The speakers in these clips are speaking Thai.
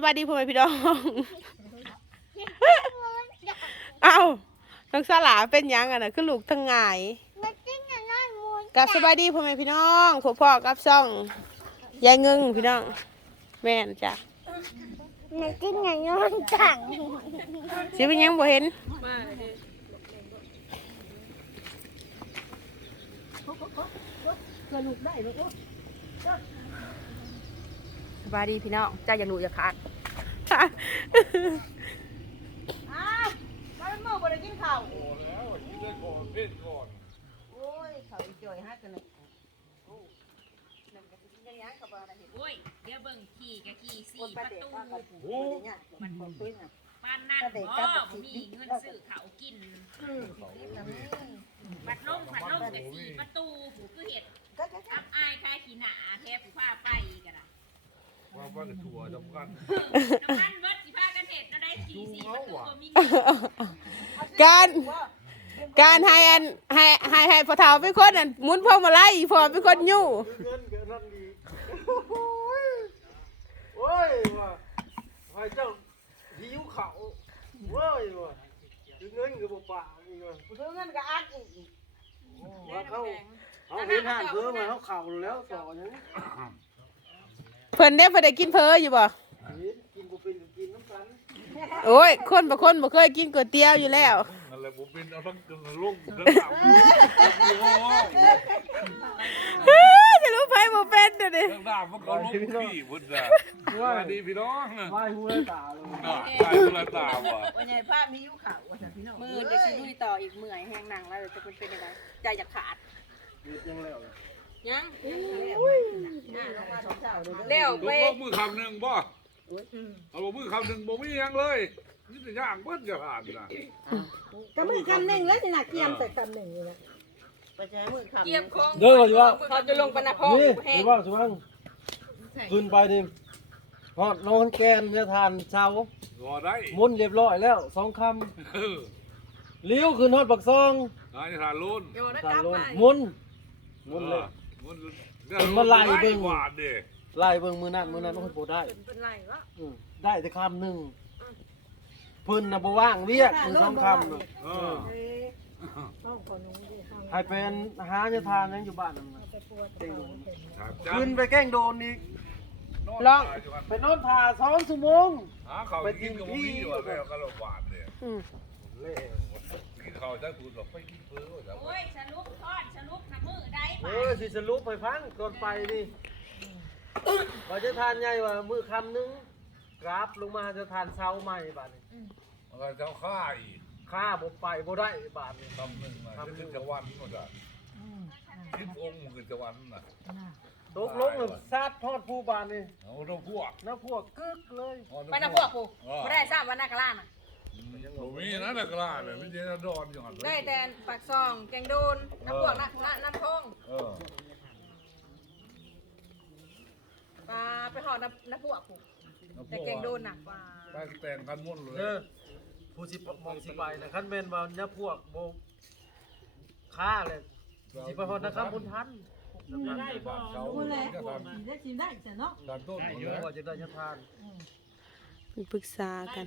สวัสดีพ่อแม่พี่น้อง เอ้าน้องสลาเป็นหยังอะนะคือลูกทั้งไงายกับสบายดีพ่อแม่พี่น้องพ่อพ่อกับซ่องยายเงึงพี่น้อง แม่นจ้ะมันกินอย่างย้อนจังสิเป็นหยังบ่เห็น สบายดีพี่น้องเจ้าอย่าหนูอย่าขาดอ้าวมันเมื่อบ่ได้กินข้าวโอ้ยเขาอีจ่อยฮักกันเลยโอ้ยเดี๋ยวเบิ่งขี่กับขี่สี่ประตูโอ้มันของตุ้ยน่ะปานนั่นบ่บ่มีเงินซื้อเขาวกินบัดลงบัดลงกับสี่ประตูผู้คือเห็ดก็ก็อับอายคายขี้หนาแทบผู้พาไปกันล่ะ ว่าว่าจะถั่วจำกันน้ำมันเบิดสิพากันเห็ดเราได้ขี่สี่ประตูบ่มีเงินการการให้อันให้ให้ให้พ่อเฒ่าเป็นคนอันหมุนพวงมาลัยพ่อเป็นคนยู่เงินกับนั่นดีโอ้ยโอ้ยว่ะไอ้เจ้าหิวเขาโอ้ยว่ะถึงเงินกับบ่ป่าอีกว่ะซื้อเงินก็อักอีกว่าเขาเขาเห็นห่านเพิ่มมาเขาเข่าแล้วต่อยัง เพิ่นได้เพิ่นได้กินเพออยู่บ่กินบ่เป็นกินน้ำกันโอ้ย คนบางคนบ่เคยกินก๋วยเตี๋ยวอยู่แล้วอะไรผมเป็นเอาทั้งกระลุ่มทั้งหลังโอ้ยจะรู้ไผบ่เป็นเด้อดิทั้งหน้ามันก็ลุ่มพี่พุ่นจ้ะสวัสดีพี่น้องวายหูเลยตาเลยน่ะตายคนละตาว่ะวันใหญ่ป้ามีอยู่เขาวว่าซั่นพี่น้องมือจะสิลุยต่ออีกเมื่อยแห้งหนังแล้วจะเป็นเป็นยังไงใจจะขาดเฮ็ดยังแล้ว ยยังเลี้ยวลูไปกมือคำหนึ่งบ่เอามือคำหนึ่งบ่มียังเลยนี่จะย่างเบิ้ลจะผ่านนะก็มือคำหนึ่งแล้วสินะเกียมแต่คำหนึ่งอยู่นะไปใช้มือคำเกียมคงเด้ออยู่ว่าเขาจะลงปนาพ่อนี่แห้หงรือว่าสุวรรณขึ้นไปนี่ฮอดนอนแกนจะทานเช้ารอได้มุนเรียบร้อยแล้วสองคเออำเลี้ยวขึ้นฮอดปักซองนายทานลุ้นทานโลนมุนมุนเลย มันหวานดิไล่เบิ่งมือนั้นมือนั้นโอ้ยบ่ได้เป็นไรวะอืมได้แต่คำหนึ่งเพิ่นน่ะบ่ว่างเวียกมือสองคำน่ะเออห้องคนนู้นดิห้องให้เป็นหาจะทานยังอยู่บ้านนั่นน่ะ ไปปวดเต็มเต็มถามจ้าขึ้นไปแกล้งโดนอีกลองไปนอนท่าสองชั่วโมง หาเขากินกับมีว่าแล้วก็หวานเนี่ยอืมเล่กินเขา ได้พูดหรอกไปกินเพื่อว่าจะโอ้ยสรุปทอดสรุปน้ำมือได้เอปะอสิสรุปให้ฟังก่อนไปนี่ว่าจะทานใหญ่ว่ามือคำหนึงกราฟลงมาจะทานเช้าใหม่บาดนี้มันก็จะฆ่าอีกค่าบ่ไปบ่ได้บาดนี้ คำหนึ่งนะขึ้นจะวันหมดอะคิดองค์ขึ้นจะวันน่ะตกลงแล้วซาดทอดผู้บาดนี่เอาต้องพวกน้าพวกกึกเลย ไปนะพวกกูบ่ได้ทราบว่านักล่าน่ะ ผมมีนะนักล่าเลยไม่ใช่นักดอนอย่างนั้นได้แต่ปากซองแกงโดนน้ำพวกน้ำน้ำทงเออปลาไปหอดน้ำน้ำพวกกูแต่แกงโดนหนักกว่าไปแต่งกันหมดเลยเออผู้สิมองสิไปนะคันแม่นว่าน้าพวกบ่ค่าเลยสิไปฮอดนะครับบุญทันได้บ้านเขาพูดเลยจะทได้ชิมได้จ้ะเนาะำการต้นหมดเยแล้อะวกว่าจะได้จะทาน ปรึกษากัน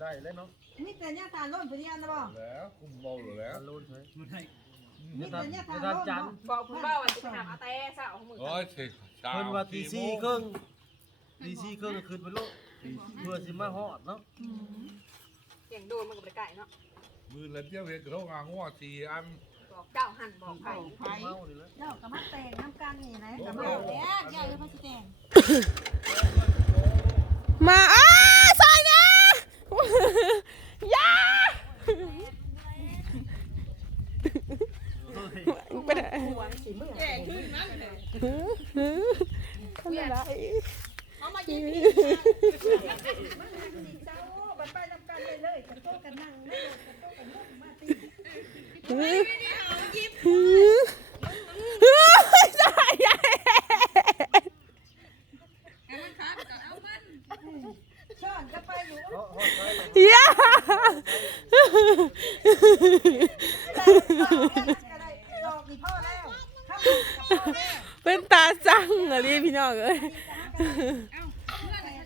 ได้แล้วเนาะนี่แต่เนี่ยทานร่นไปเรียนนะบ่แล้วคุมเบาหแล้วทานโลนใช่นี่จะแต่ทานเนี่ยจะทานทานร่นจันทร์บอกคุณบ้าว่าจะหาอาเต้สาวของมือโอ้ยเช้าเพิ่นว่าตีสี่ครึ่งตีสี่ครึ่งก็ขึ้นไปโลกเพื่อสิมาฮอดเนาะแกงโดนมันก็บ่ได้ไก่เนาะมือละเจ้าเห็ดกระทงอ่างว่าสี่อันบอกเจ้าหั่นบอกไผ่เมานี่แหละเจ้ากระมัดแต่งน้ำกันนี่นะกระมัดแล้วเจ้าจะมาแต่ง มาอ้าซอยนะยาเป็นอะไรแก่ขึ้นนั่นเลยเป็นอะไรเอามายิงเจ้าบัดไปน้ำกันเลยเลยกันโตกันนั่งนั่งกันโตกันนุ่มมาตีใช่ใช่ ช้ อนก็ไปอยู่ฮอดฮอดไปเลยยาเป็นตาสั่งอะไรพี่น้องเอ้ย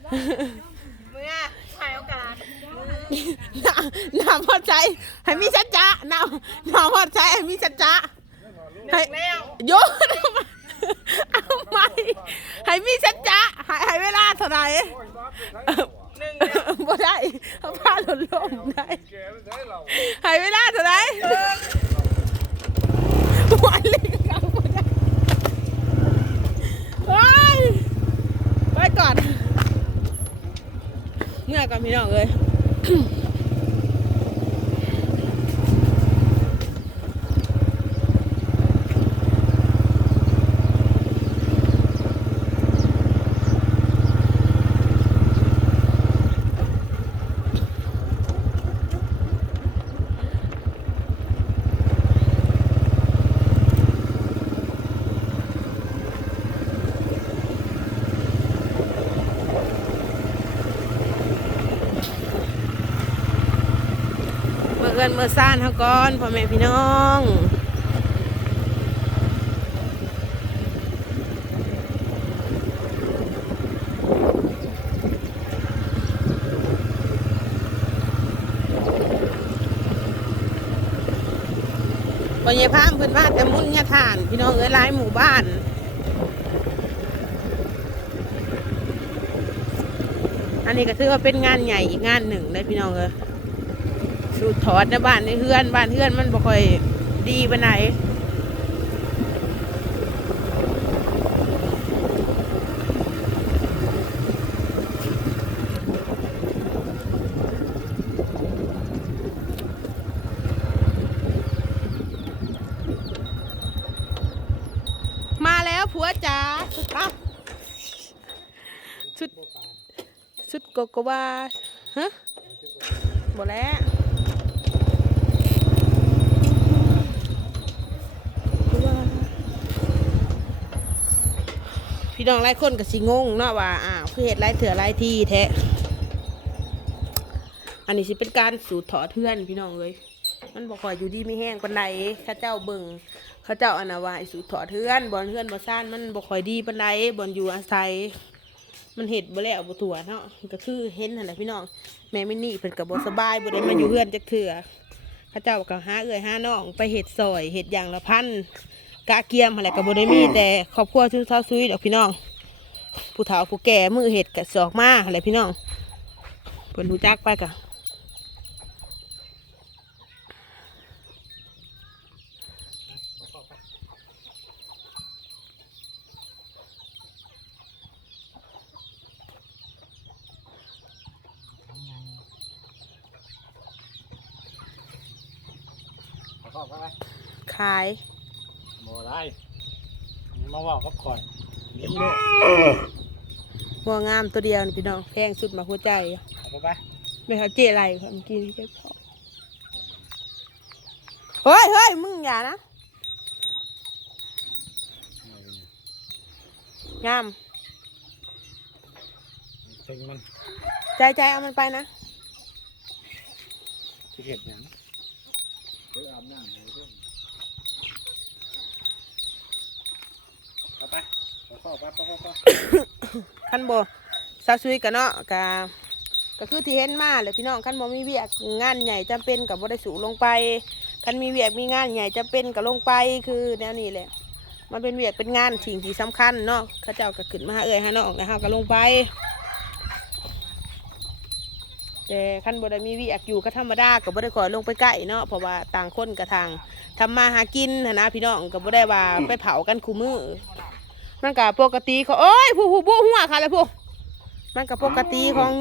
ดเมื่อถ่ายโอกาสน้าน้าพอใจให้มีสัดจจะน้าน้าพอใจให้มีสัดจจะให้โยนเอา ไมให้มีสัจจะให้ให้เวลาเท่าไหร่บ่ได้เอาผ้าหล่นลมได้แกไม่ให้เวลาเท่าไหร่วันเล็กเอาบ่ได้ไปไปก่อนเมื่อก่อนพี่น้องเลย เมื่อเอินเมื่อซ่านเขาก่อนพ่อแม่พี่น้องปัญญาพามเพิ่อนว่าแต่มุ่นยาฐาน พี่น้องเอ้ยหลายหมู่บ้านอันนี้ก็ถือว่าเป็นงานใหญ่อีกงานหนึ่งเลยพี่น้องเอ้ย ดูถอดในบ้านในเฮือนบ้านเฮือนมันบ่ค่อยดีปไหนมาแล้วผัวจ๋าสุดเอ้าชุดชุดโกโกวาฮะบ่แล้ว พี่น้องหลายคนก็สิงงเนาะว่าอ้าวคือเหตุไรเถื่อไรที่แท้อันนี้สิเป็นการสูตรถอเทือนพี่น้องเลย มันบอกว่าอยู่ดีไม่แห้งปันใดข้าเจ้าเบิ่งเข้าเจ้าอนาวาสูตรถอเทือนบอลเทือนบอซ่านมันบอกคอยดีปันใดบอลอยู่อาศัย มันเห็ดบ่แล้วบ่ถั่วเนาะก็คือเห็นนั่นแหละพี่น้องแม่ไม่นี่เพิ่นก็บ่สบายบ่ได้มาอยู่เฮือนจักเถื่อเข้าเจ้าก็หาเอื้อยหาน้องไปเห็ดซอยเห็ดอย่างละพัน กะเกียมอะไรก็บ่ได้มีแต่ครอบครัวชุดเท้าซุยดอกพี่น้อง ผู้เฒ่าผู้แก่มือเห็ดกะสอกมาอะไรพี่น้องเพิ่นรู้จักไปกะขอบอะไรขาย โมได้มาว่ากับข่อยนี่เลยหัวงามตัวเดียวนี่พี่น้องแพงสุดมาหัวใจเอาไปไปไม่เขาเจอะไรค่ะเมื่อกี้นี่แค่พอเฮ้ยเฮ้ยมึงอย่านะ งามถึงมันใจใจเอามันไปนะ สิเห็ดอย่างเดี๋ยวอาบน้ำให้เพื่อนเอาไปเอาเข้าไปไปไปไป คันโบซาซุยกันเนาะกะก็คือที่เห็นมาเลยพี่น้องคันโบมีเวียกงานใหญ่จำเป็นกับบ่ได้สูลงไปคันมีเวียกมีงานใหญ่จำเป็นกับลงไปคือแนวนี้แหละมันเป็นเวียกเป็นงานสิ่งที่สำคัญเนาะข้าเจ้าก็ขึ้นมาเอ่ยหาน้องนะฮะก็ลงไป แต่คันบ่ได้มีเวียกอยู่ก็ธรรมดาก็บ่ได้ขอลงไปใกล้เนาะเพราะว่าต่างคนกับทางทำมาหากินนะพี่น้องก็บ่ได้ว่าไปเผากันคู่มือ มันก็ปกติเขาโอ้ยผู้ผู้ผู้หัวค่ะแล้วผู้มันก็ปกติของ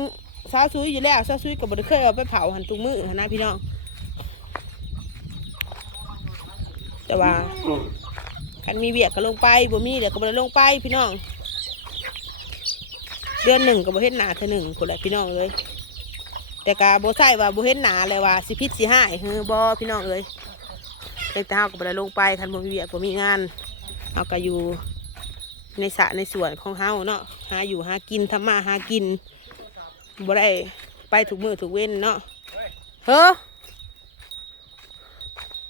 ซาซุยอยู่แล้วซาซุยก็บ่ได้เคยเอาไปเผาหันทุกมือหันนะพี่น้องแต่ว่าคันมีเบียกก็ลงไปบ่มีเดี๋ยวก็บ่ได้ลงไปพี่น้อง เดือนหนึ่งก็บ่เห็นหนาเท่าหนึ่งคนแหละพี่น้องเลย แต่กาบ่ใช่ว่าบ่เห็นหนาเลยว่าสิพิษสิหายเฮือบ่พี่น้องเอ้ยแต่เฮาก็บ่ได้ลงไปทันบ่มีเบียกบ่มีงานเฮาก็อยู่ ในสระในสวนของเฮาเนาะหาอยู่หากินทำมาหากินบ่ได้ไปถูกมือถูกเว้นเนาะเฮ้อ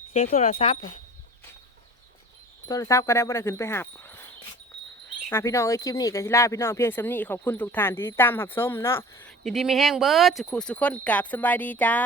เสียงโทรศัพท์โทรศัพท์ก็ได้บ่ได้ขึ้นไปหับอะพี่น้องเอ้ยคลิปนี้ก็สิลาพี่น้องเพียงสำนีขอบคุณทุกท่านที่ติดตามรับชมเนาะอยู่ดีไมีแห้งเบิร์ดสุขุสุขคนกราบสบายดีจ้า